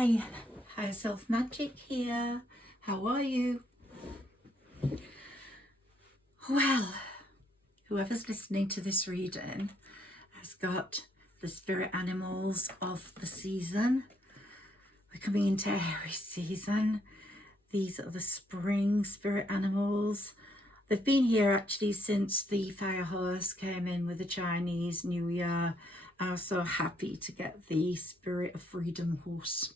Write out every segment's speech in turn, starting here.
Hi, Higher Self Magic here. How are you? Well, whoever's listening to this reading has got the spirit animals of the season. We're coming into Aries season. These are the spring spirit animals. They've been here actually since the fire horse came in with the Chinese New Year. I was so happy to get the Spirit of Freedom horse.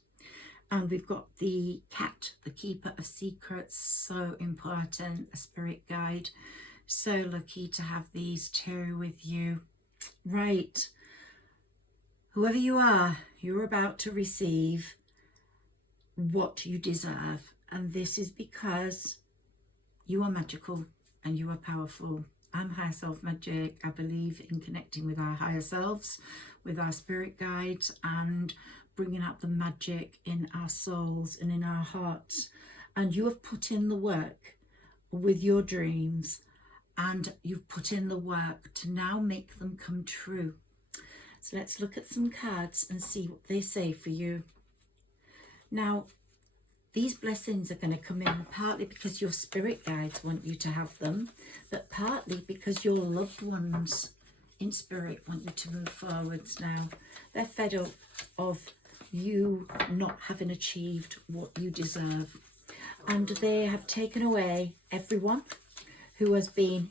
And we've got the cat, the keeper of secrets, so important, a spirit guide. So lucky to have these two with you. Right, whoever you are, you're about to receive what you deserve. And this is because you are magical and you are powerful. I'm Higher Self Magic. I believe in connecting with our higher selves, with our spirit guides, and bringing out the magic in our souls and in our hearts. And you have put in the work with your dreams, and you've put in the work to now make them come true. So let's look at some cards and see what they say for you. Now, these blessings are going to come in partly because your spirit guides want you to have them, but partly because your loved ones in spirit want you to move forwards now. They're fed up of you not having achieved what you deserve. And they have taken away everyone who has been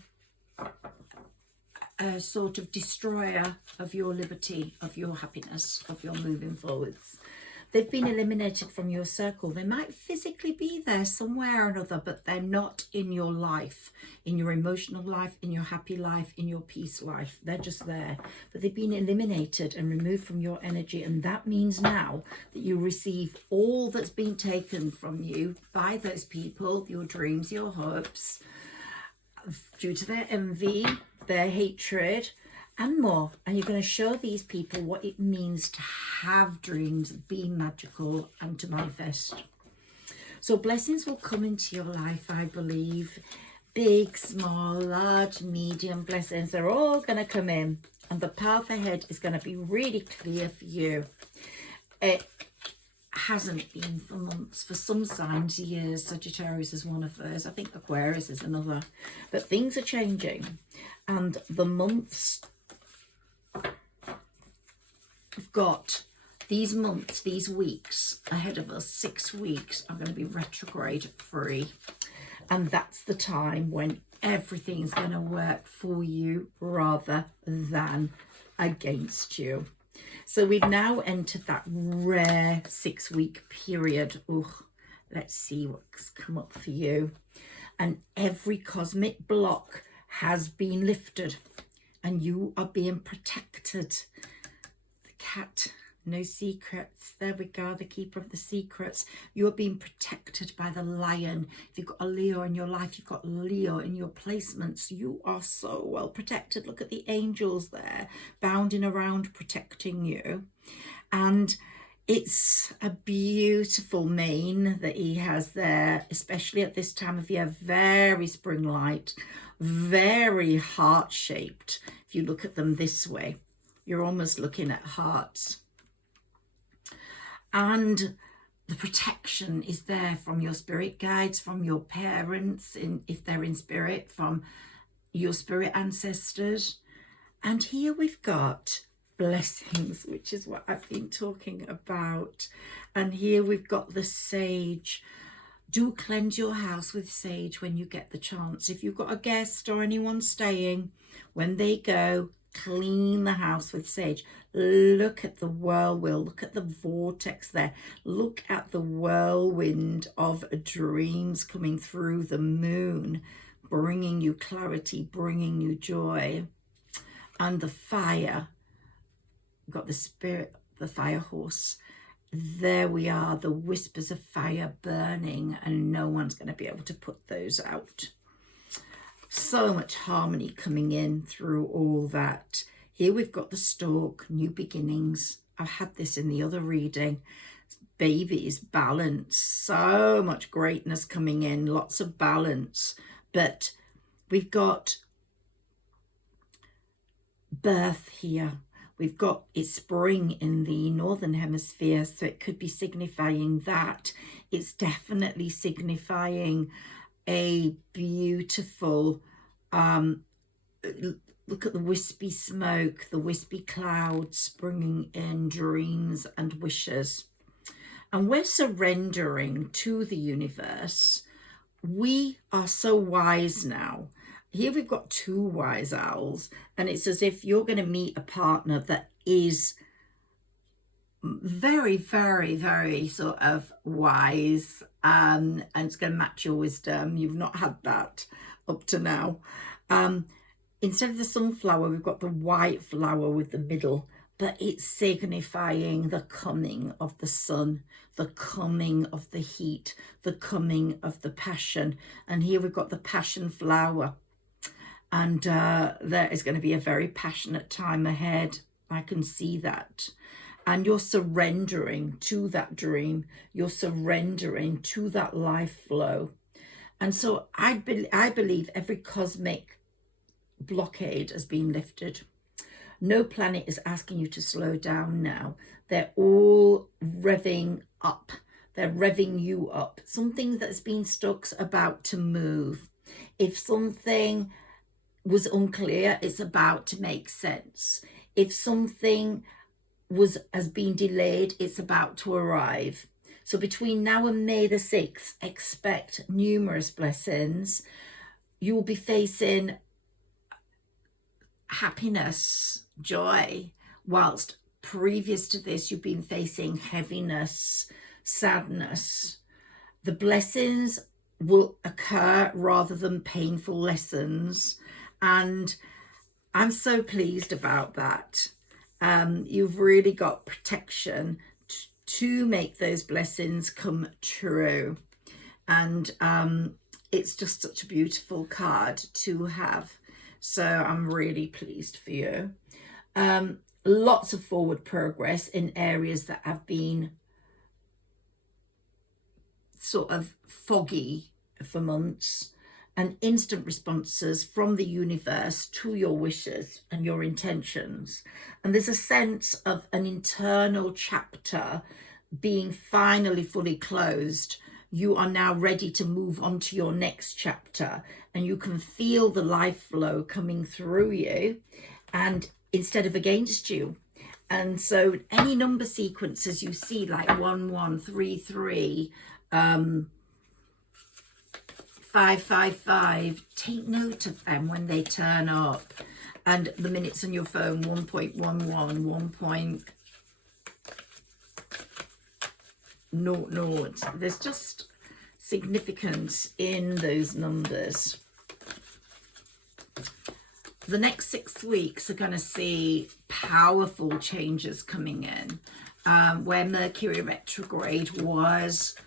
a sort of destroyer of your liberty, of your happiness, of your moving forwards. They've been eliminated from your circle. They might physically be there somewhere or another, but they're not in your life, in your emotional life, in your happy life, in your peace life. They're just there. But they've been eliminated and removed from your energy. And that means now that you receive all that's been taken from you by those people, your dreams, your hopes, due to their envy, their hatred, and more. And you're going to show these people what it means to have dreams, be magical, and to manifest. So blessings will come into your life, I believe. Big, small, large, medium blessings. They're all going to come in. And the path ahead is going to be really clear for you. It hasn't been for months. For some signs, years. Sagittarius is one of those. I think Aquarius is another. But things are changing. And the months... We've got these months, these weeks ahead of us, 6 weeks are going to be retrograde free. And that's the time when everything's going to work for you rather than against you. So we've now entered that rare 6-week period. Oh, let's see what's come up for you. And every cosmic block has been lifted and you are being protected. Cat, no secrets. There we go, the keeper of the secrets. You're being protected by the lion. If you've got a Leo in your life, you've got Leo in your placements. You are so well protected. Look at the angels there bounding around protecting you. And it's a beautiful mane that he has there, especially at this time of year. Very spring light, very heart shaped. If you look at them this way, you're almost looking at hearts. And the protection is there from your spirit guides, from your parents, if they're in spirit, from your spirit ancestors. And here we've got blessings, which is what I've been talking about. And here we've got the sage. Do cleanse your house with sage when you get the chance. If you've got a guest or anyone staying, when they go, clean the house with sage. Look at the whirlwind, look at the vortex there, look at the whirlwind of dreams coming through the moon, bringing you clarity, bringing you joy. And the fire, we've got the spirit, the fire horse. There we are, the whispers of fire burning, and no one's going to be able to put those out. So much harmony coming in through all that. Here we've got the stork, new beginnings. I've had this in the other reading. Babies, balance, so much greatness coming in, lots of balance. But we've got birth here. We've got it's spring in the northern hemisphere, so it could be signifying that. It's definitely signifying a beautiful, look at the wispy smoke, the wispy clouds bringing in dreams and wishes. And we're surrendering to the universe. We are so wise now. Here we've got two wise owls, and it's as if you're going to meet a partner that is very, very, very sort of wise, and it's going to match your wisdom. You've not had that up to now. Instead of the sunflower, we've got the white flower with the middle, but it's signifying the coming of the sun, the coming of the heat, the coming of the passion. And here we've got the passion flower. And there is going to be a very passionate time ahead. I can see that. And you're surrendering to that dream. You're surrendering to that life flow. And so I believe every cosmic blockade has been lifted. No planet is asking you to slow down now. They're all revving up. They're revving you up. Something that's been stuck's about to move. If something was unclear, it's about to make sense. If something has been delayed, it's about to arrive. So between now and May the 6th, expect numerous blessings. You will be facing happiness, joy, whilst previous to this you've been facing heaviness, sadness. The blessings will occur rather than painful lessons, and I'm so pleased about that. You've really got protection to make those blessings come true, and it's just such a beautiful card to have. So I'm really pleased for you. Lots of forward progress in areas that have been sort of foggy for months, and instant responses from the universe to your wishes and your intentions. And there's a sense of an internal chapter being finally fully closed. You are now ready to move on to your next chapter, and you can feel the life flow coming through you and instead of against you. And so any number sequences you see, like 1133, 555, take note of them when they turn up. And the minutes on your phone, 1.11, 1.00. There's just significance in those numbers. The next 6 weeks are going to see powerful changes coming in. Where Mercury retrograde was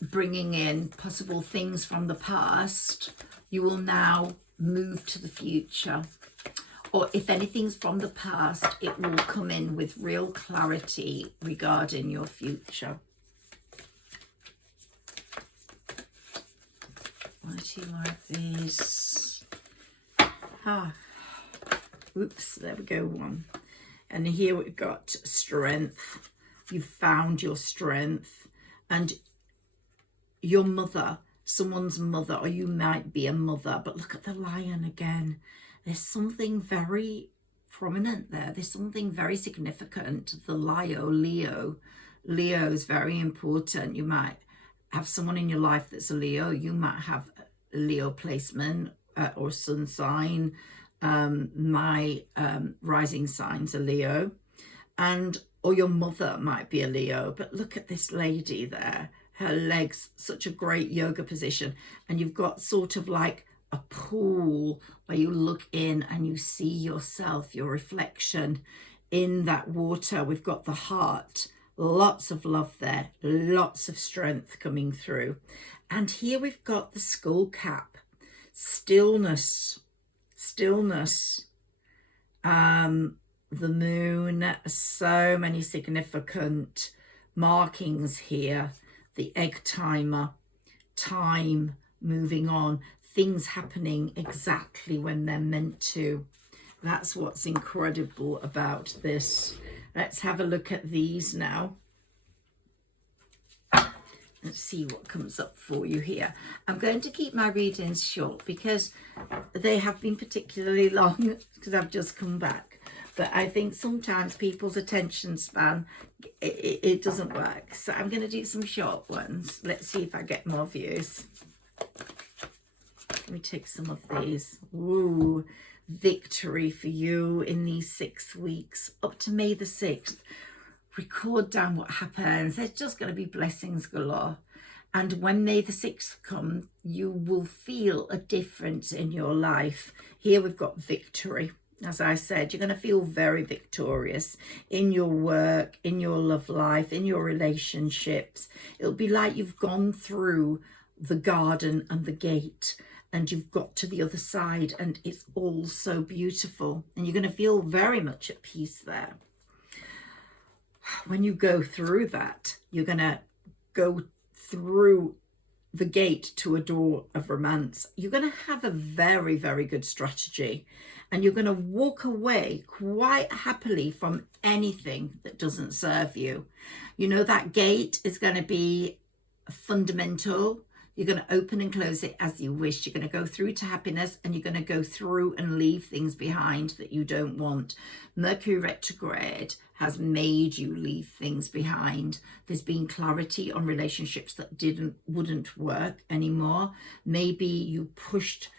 bringing in possible things from the past, you will now move to the future. Or if anything's from the past, it will come in with real clarity regarding your future. Why do you like these? Oops, there we go, one. And here we've got strength. You've found your strength. And your mother, someone's mother, or you might be a mother, but look at the lion again. There's something very prominent there. There's something very significant. The Leo is very important. You might have someone in your life that's a Leo. You might have a Leo placement or sun sign. My rising sign's a Leo, or your mother might be a Leo. But look at this lady there. Her legs, such a great yoga position. And you've got sort of like a pool where you look in and you see yourself, your reflection in that water. We've got the heart, lots of love there, lots of strength coming through. And here we've got the skull cap, stillness. The moon, so many significant markings here. The egg timer, time moving on, things happening exactly when they're meant to. That's what's incredible about this. Let's have a look at these now. Let's see what comes up for you here. I'm going to keep my readings short because they have been particularly long because I've just come back. But I think sometimes people's attention span, it doesn't work. So I'm going to do some short ones. Let's see if I get more views. Let me take some of these. Ooh, victory for you in these 6 weeks up to May the 6th. Record down what happens. There's just going to be blessings galore. And when May the 6th comes, you will feel a difference in your life. Here we've got victory. As I said, you're going to feel very victorious in your work, in your love life, in your relationships. It'll be like you've gone through the garden and the gate and you've got to the other side and it's all so beautiful. And you're going to feel very much at peace there. When you go through that, you're going to go through the gate to a door of romance. You're going to have a very, very good strategy and you're going to walk away quite happily from anything that doesn't serve you. You know, that gate is going to be fundamental. You're going to open and close it as you wish. You're going to go through to happiness and you're going to go through and leave things behind that you don't want. Mercury retrograde has made you leave things behind. There's been clarity on relationships that wouldn't work anymore. Maybe you pushed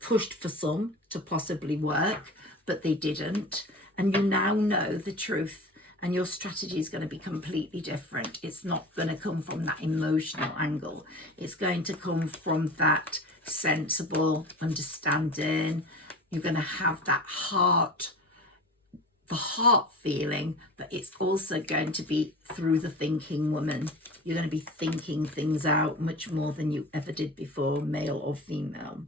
for some to possibly work, but they didn't. And you now know the truth. And your strategy is going to be completely different. It's not going to come from that emotional angle. It's going to come from that sensible understanding. You're going to have that the heart feeling, but it's also going to be through the thinking woman. You're going to be thinking things out much more than you ever did before, male or female.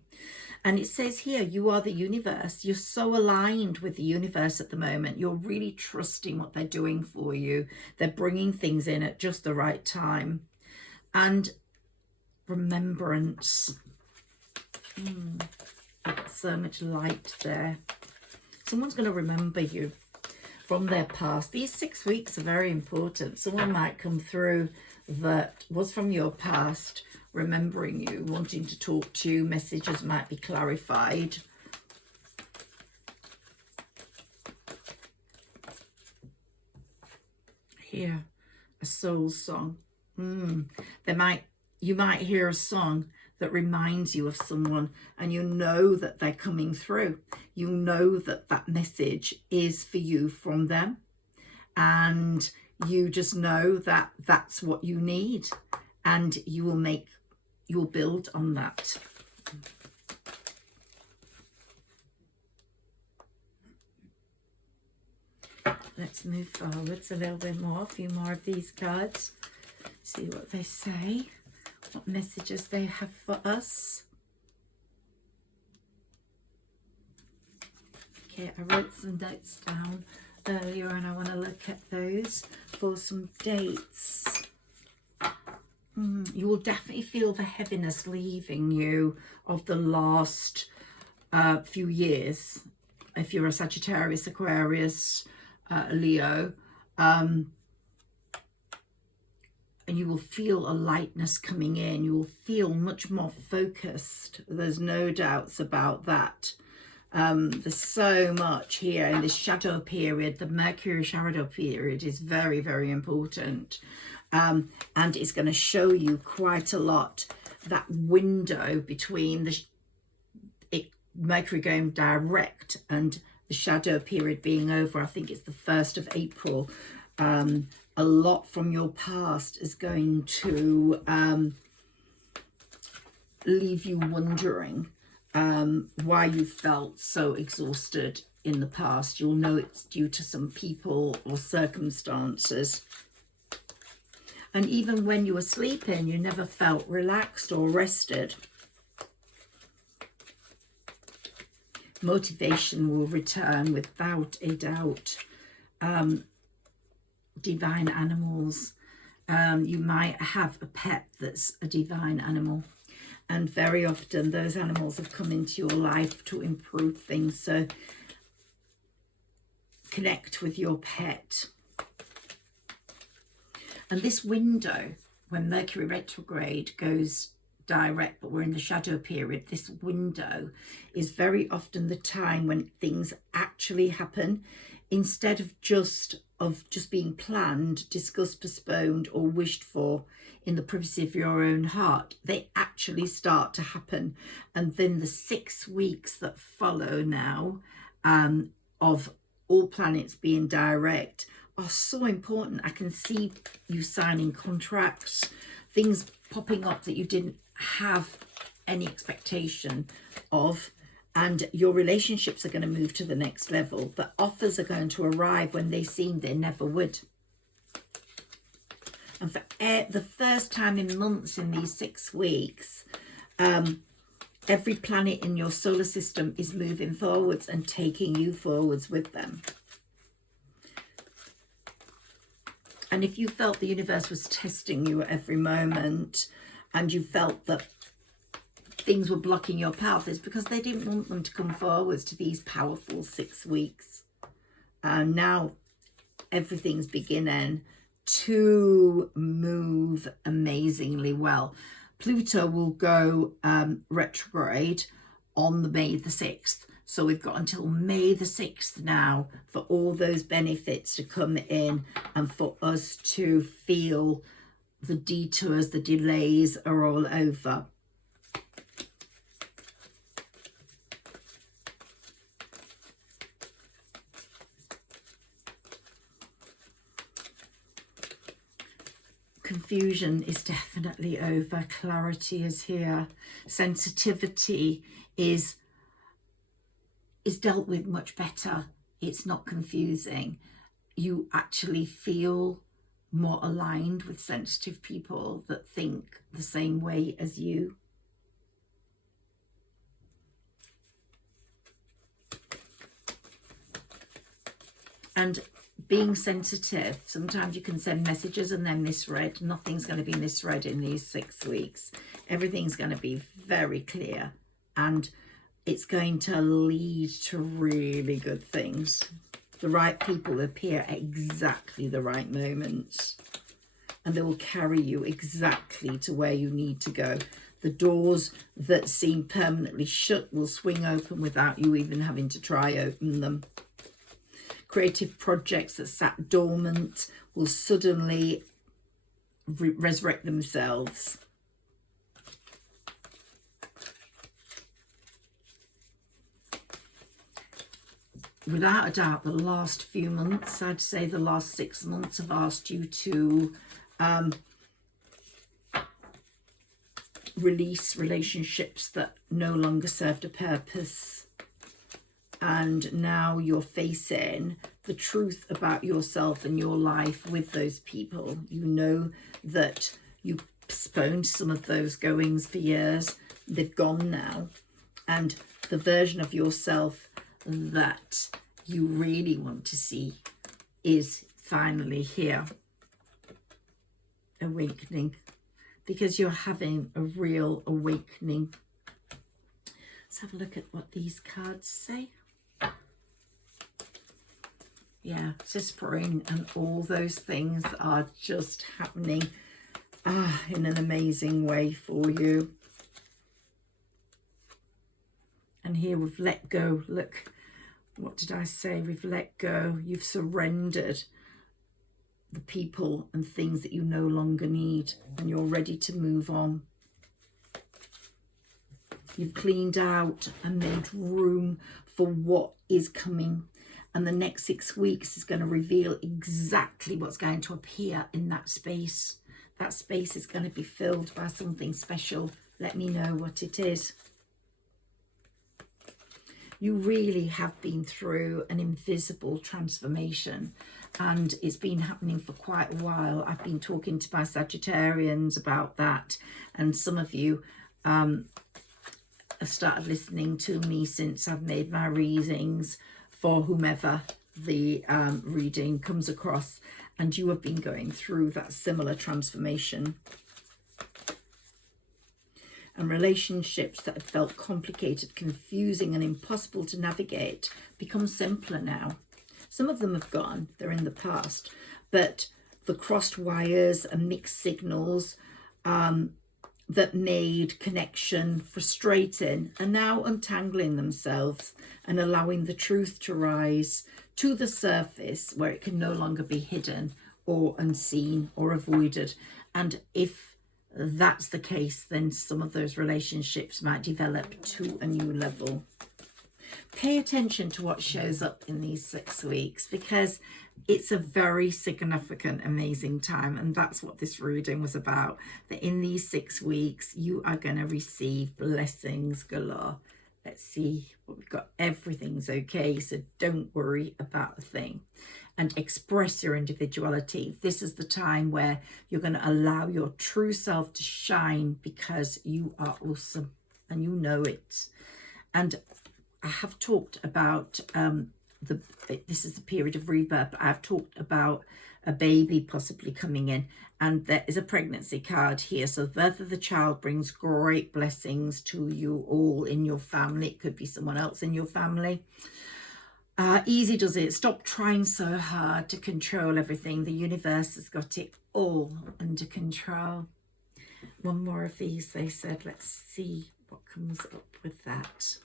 And it says here, you are the universe. You're so aligned with the universe at the moment. You're really trusting what they're doing for you. They're bringing things in at just the right time. And remembrance. I've got so much light there. Someone's going to remember you from their past. These 6 weeks are very important. Someone might come through that was from your past, remembering you, wanting to talk to you. Messages might be clarified. Here, a soul song. You might hear a song that reminds you of someone, and you know that they're coming through. You know that that message is for you from them, and you just know that that's what you need, and you'll build on that. Let's move forwards a little bit more, a few more of these cards, see what they say, what messages they have for us. Okay, I wrote some notes down earlier and I want to look at those for some dates. You will definitely feel the heaviness leaving you of the last few years. If you're a Sagittarius, Aquarius, Leo, and you will feel a lightness coming in. You will feel much more focused. There's no doubts about that. There's so much here in this shadow period. The Mercury shadow period is very, very important. And it's going to show you quite a lot, that window between Mercury going direct and the shadow period being over. I think it's the 1st of April. A lot from your past is going to leave you wondering why you felt so exhausted in the past. You'll know it's due to some people or circumstances. And even when you were sleeping, you never felt relaxed or rested. Motivation will return without a doubt. Divine animals. You might have a pet that's a divine animal. And very often those animals have come into your life to improve things. So connect with your pet. And this window, when Mercury retrograde goes direct, but we're in the shadow period, this window is very often the time when things actually happen, instead of just being planned, discussed, postponed, or wished for in the privacy of your own heart. They actually start to happen. And then the 6 weeks that follow now, of all planets being direct, are so important. I can see you signing contracts, things popping up that you didn't have any expectation of, and your relationships are going to move to the next level. But offers are going to arrive when they seemed they never would. And for the first time in months in these 6 weeks, every planet in your solar system is moving forwards and taking you forwards with them. And if you felt the universe was testing you at every moment, and you felt that things were blocking your path, it's because they didn't want them to come forwards to these powerful 6 weeks. And now everything's beginning to move amazingly well. Pluto will go retrograde on the May the 6th. So we've got until May the 6th now for all those benefits to come in, and for us to feel the detours, the delays are all over. Confusion is definitely over. Clarity is here. Sensitivity is dealt with much better. It's not confusing. You actually feel more aligned with sensitive people that think the same way as you. And being sensitive, sometimes you can send messages and they're misread. Nothing's going to be misread in these 6 weeks. Everything's going to be very clear, and it's going to lead to really good things. The right people appear at exactly the right moments, and they will carry you exactly to where you need to go. The doors that seem permanently shut will swing open without you even having to try open them. Creative projects that sat dormant will suddenly resurrect themselves. Without a doubt, the last few months, I'd say the last 6 months, have asked you to release relationships that no longer served a purpose. And now you're facing the truth about yourself and your life with those people. You know that you postponed some of those goings for years. They've gone now. And the version of yourself that you really want to see is finally here. Awakening. Because you're having a real awakening. Let's have a look at what these cards say. Yeah, it's a spring, and all those things are just happening in an amazing way for you. And here we've let go. Look, what did I say? We've let go. You've surrendered the people and things that you no longer need, and you're ready to move on. You've cleaned out and made room for what is coming. And the next 6 weeks is going to reveal exactly what's going to appear in that space. That space is going to be filled by something special. Let me know what it is. You really have been through an invisible transformation, and it's been happening for quite a while. I've been talking to my Sagittarians about that, and some of you have started listening to me since I've made my readings for whomever the reading comes across, and you have been going through that similar transformation. And relationships that had felt complicated, confusing and impossible to navigate become simpler now. Some of them have gone, they're in the past, but the crossed wires and mixed signals that made connection frustrating are now untangling themselves and allowing the truth to rise to the surface where it can no longer be hidden or unseen or avoided. And if that's the case, then some of those relationships might develop to a new level. Pay attention to what shows up in these 6 weeks, because it's a very significant, amazing time. And that's what this reading was about, that in these 6 weeks, you are going to receive blessings galore. Let's see what we've got. Everything's okay, so don't worry about a thing. And express your individuality. This is the time where you're going to allow your true self to shine, because you are awesome and you know it. And I have talked about this is the period of rebirth, but I've talked about a baby possibly coming in, and there is a pregnancy card here. So the birth of the child brings great blessings to you all in your family. It could be someone else in your family. Easy does it. Stop trying so hard to control everything. The universe has got it all under control. One more of these, they said. Let's see what comes up with that.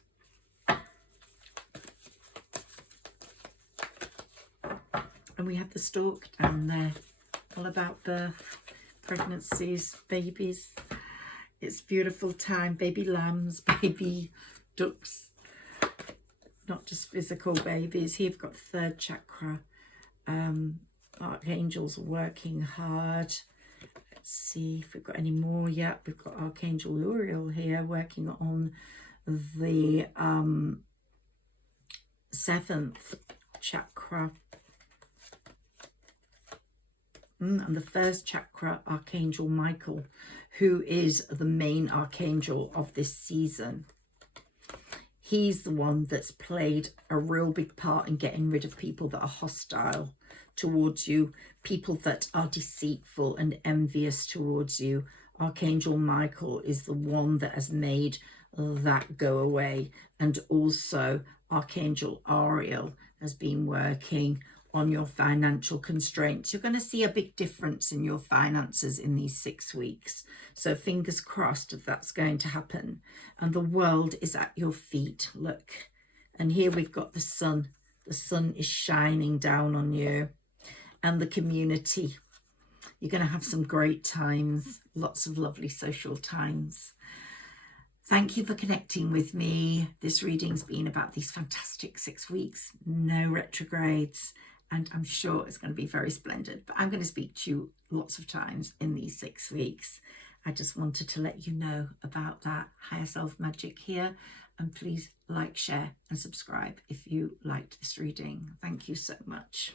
And we have the stork down there, all about birth, pregnancies, babies. It's a beautiful time. Baby lambs, baby ducks. Not just physical babies. Here we've got third chakra. Archangels are working hard. Let's see if we've got any more yet. We've got Archangel Uriel here working on the 7th chakra. And the first chakra, Archangel Michael, who is the main archangel of this season. He's the one that's played a real big part in getting rid of people that are hostile towards you, people that are deceitful and envious towards you. Archangel Michael is the one that has made that go away. And also Archangel Ariel has been working on your financial constraints. You're going to see a big difference in your finances in these 6 weeks. So fingers crossed if that's going to happen. And the world is at your feet. Look. And here we've got the sun. The sun is shining down on you. And the community. You're going to have some great times. Lots of lovely social times. Thank you for connecting with me. This reading's been about these fantastic 6 weeks. No retrogrades. And I'm sure it's going to be very splendid. But I'm going to speak to you lots of times in these 6 weeks. I just wanted to let you know about that higher self magic here. And please like, share and subscribe if you liked this reading. Thank you so much.